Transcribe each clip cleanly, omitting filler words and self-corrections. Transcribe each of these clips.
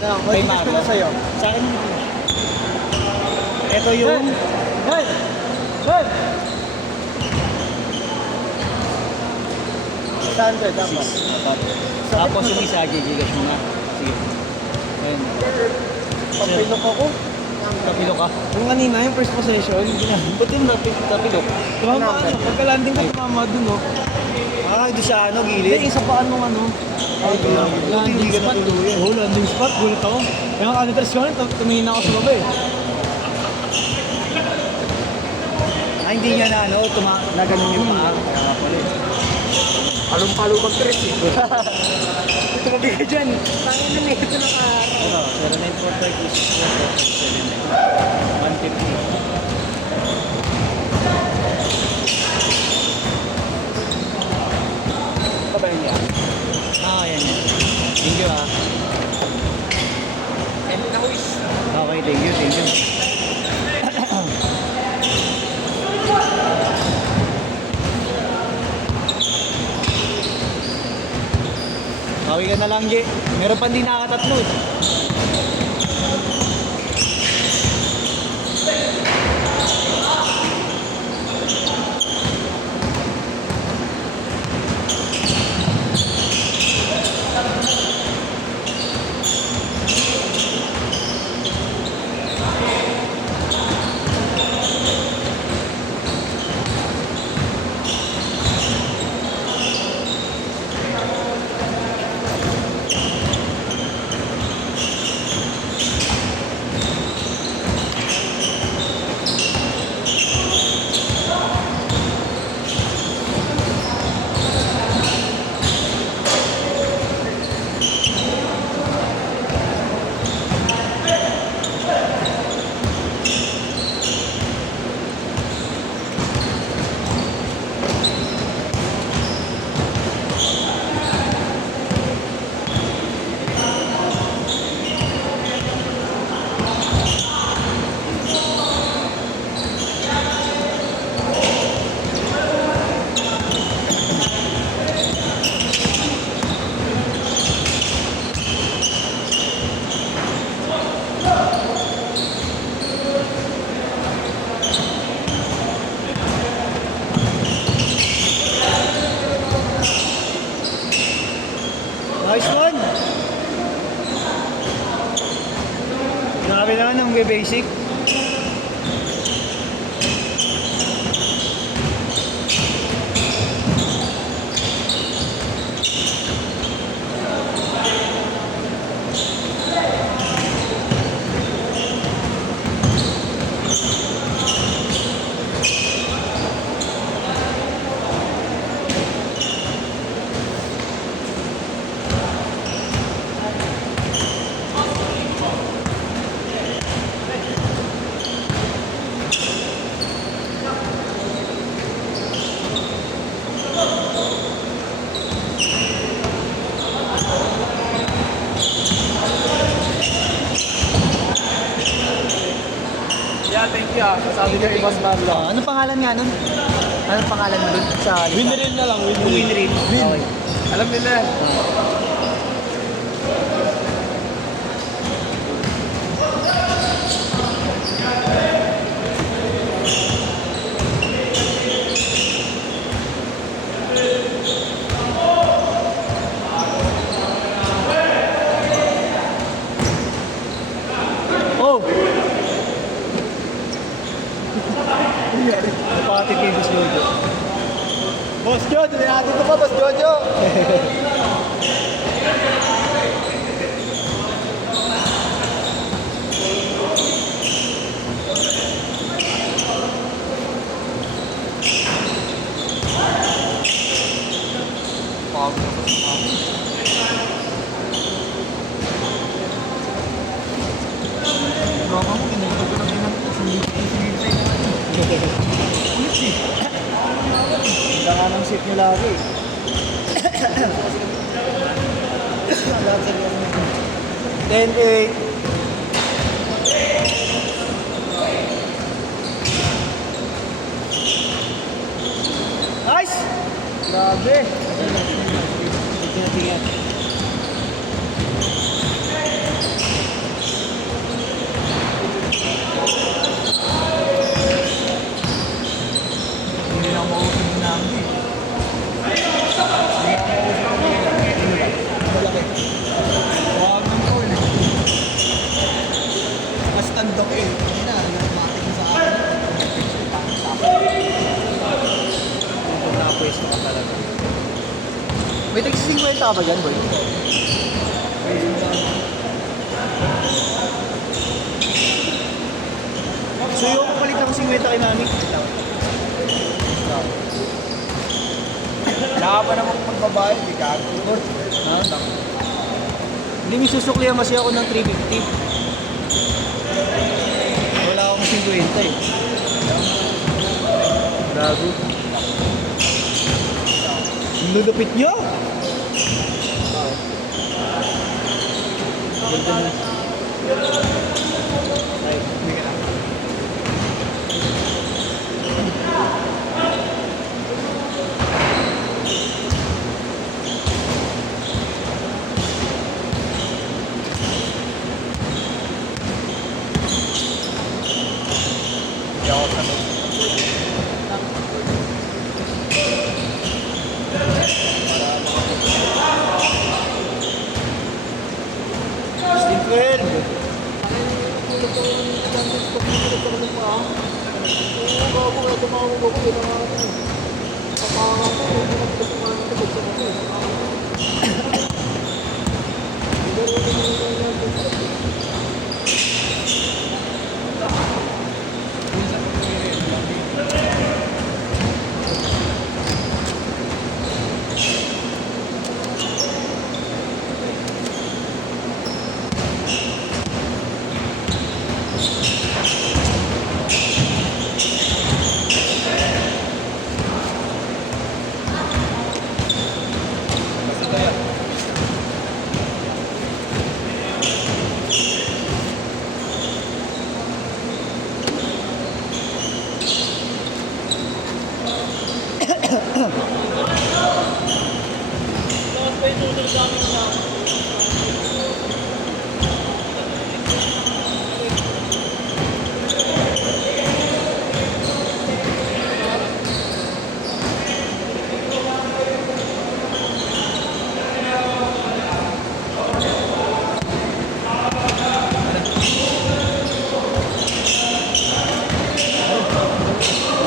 Kay Maro. Sa'yo. Sa akin, ito yung... Hey! Hey! Saan ka? Dapat. Tapos yung isa, gigigas mo na. Sige. Ayun. Papilok ako. Kapilo ka. Yung kanina, yung first possession, Ba't yung kapilo? tumama ka. Pagka-landing ka, tumama dun, no? Ah, doon sa ano, Hindi, gilid? isa pa anong ano. Ay, Hindi ka natuluyan. Oo, landing spot. Gulat ako. Kaya nga, kanitras ko tumingin ako sa baba eh. Ah, hindi niya na ano, na ganun yung paa. Kaya nga pala eh. Palong-palo mag-tres eh. Tumabi ka dyan. Tangin na ito nakaharap. Ano, 150. Kabayan niya. Ah, yan yan. Thank you ah. Okay, thank you, thank you. Bawi ka na lang, G. Meron pa hindi nakatatlo. Nice one! Grabe naman ang basic. Yeah, thank you ah. Sabi niya Ibas Marlo. Anong pangalan nga nun? Anong pangalan mo dun sa... Winrin na lang, winrin. Winrin. Okay. Alam nila. Oh! Napakatid kay Boss Jojo. Boss Jojo, natin ko pa, Boss Jojo. Ganda nga ng seat nyo lagi. 10-8. Nice! Grabe! Tingnan. ka ba dyan, boy? So yung papalit ako 50 kay mami. Wala ka pa namang magbabayad, di ka. Ha? Hindi may susuklihan kasi ako ng 350. Wala akong 50 eh. Gago. Lulupit nyo? Ganda na. Ay, hindi ka lang. Hindi ako sa Stinker.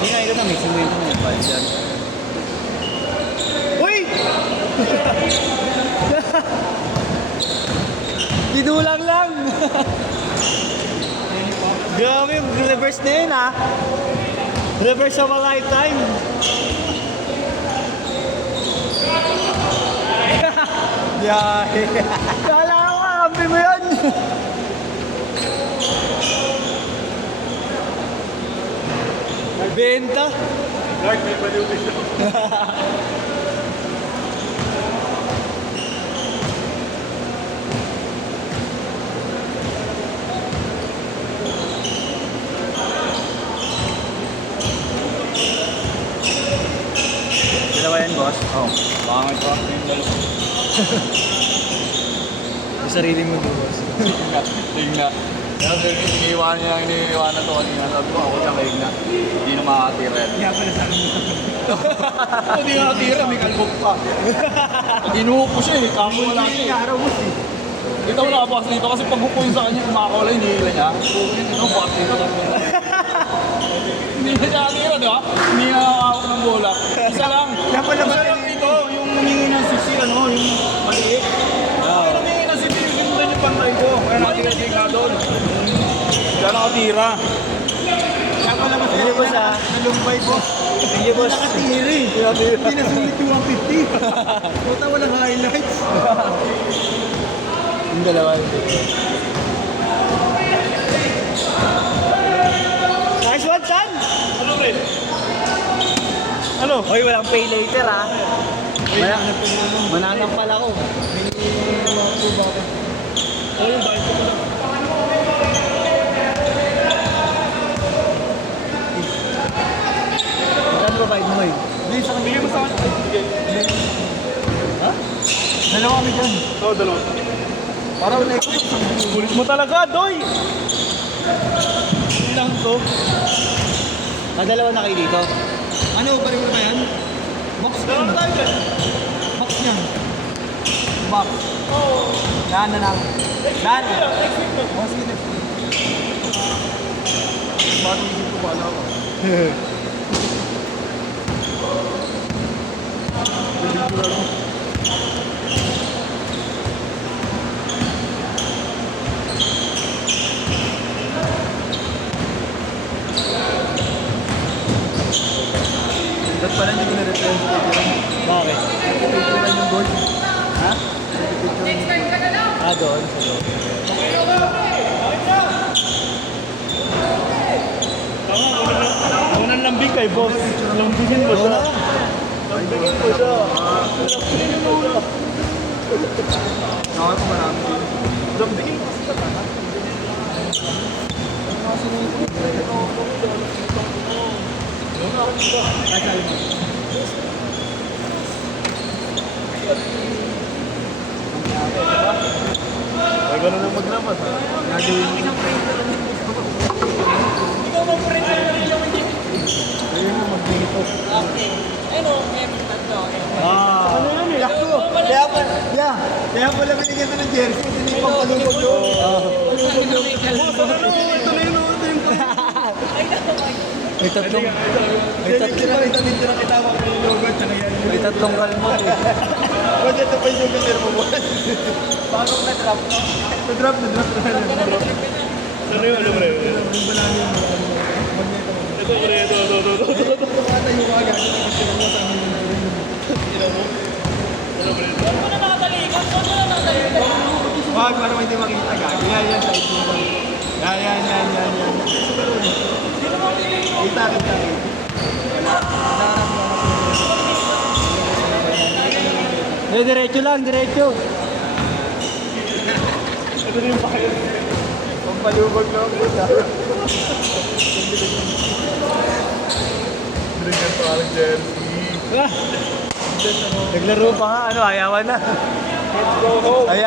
Hindi na ito na, may 50 na yung balik dyan. Uy! Dinulang lang! Grabe yung reverse na yun ah! Reverse of a lifetime! Yeah! Kala ko, kampi mo yun! Benta! Dark, may baliw na siya. Dalawa yan, boss? Oo. Pangit ko yung dalawa. Yung sarili mo doon, boss. Tingnan. Kaya iniiwanan to kanina. Sabi ko, ako siya kaigna. Hindi na makakatira yan. Kaya pala sa akin. Hindi nakatira, may kalbog pa. Inuho ko siya eh, kamo wala siya eh. Araw mo eh. Kita mo nakabukas dito kasi pag hukuin sa kanya, kumakawala, hinihila niya. Hukuin ito, bukas dito. Hindi na siya nakatira, di ba? Hindi na nakakawak ng bola. Isa lang. Kaya pala Isa lang dito, yung humingi ng sisi, ano, yung maliit. Kaya humingi ng sisi, sinundan yung pantay ko. Kaya nakatira-tira nga doon. Kaya nakatira. Kaya pala mas hindi boss ah. Nalumbay boss. Hindi boss. Nakatiri. Hindi na sulit yung 150. Puta walang highlights. Yung dalawa yun. Nice one, son! Ano rin? Ano? Hoy, walang pay later ah. Mananampal ako. May mga po bakit? Oo, yung bayad ko pala. Saan ba bayad mo eh? Hindi, sa kanila mo sa akin. Ha? Dalawa kami dyan. Oo, dalawa. Para wala ito. Kulit mo talaga, Doy! Lang to. Dalawa na kayo dito. Ano, pareho na yan? Box na Dalawa tayo dyan. Box niyan. Box. Oo. Daan na lang. Daan. Next week na. Oh, sige. Bago isip ko, bahala ako. Hindi ko lang. kay boss. Lambingin mo siya. Lambingin mo siya. Lambingin mo siya. Nakaka ko marami. Lambingin mo siya. Ay, gano'n ang maglaman. Nagawin mo. Ikaw mo friend na rin yung hindi. Ayun na, mag-dito. Okay. Ano, tatlo. Ah. Ano yan eh? Yakto. Kaya pala binigyan ko ng jersey. Hindi pang palubog yun. Palubog yun. Ito na yun. May tatlong, Ito kitawag ko yung logo. Tsaka yan. may tatlong kalmot eh. Ba't ito pa yung logo mo mo? Bago na-drop, no? Na-drop. Ano yun, pre? Ito, pre. Ito. Ito tumatayo ka agad. Kasi mo sa amin yung Huwag mo na nakatalikod. Huwag mo na nakatalikod. wag, para hindi makita gagi. Yan, side mo. Yan. Kita. Diretso lang, diretso. Ito na yung pakit. Pampalubog lang po siya. Binigyan pa ang jersey. Naglaro pa nga, ano, ayawan na. Let's go home.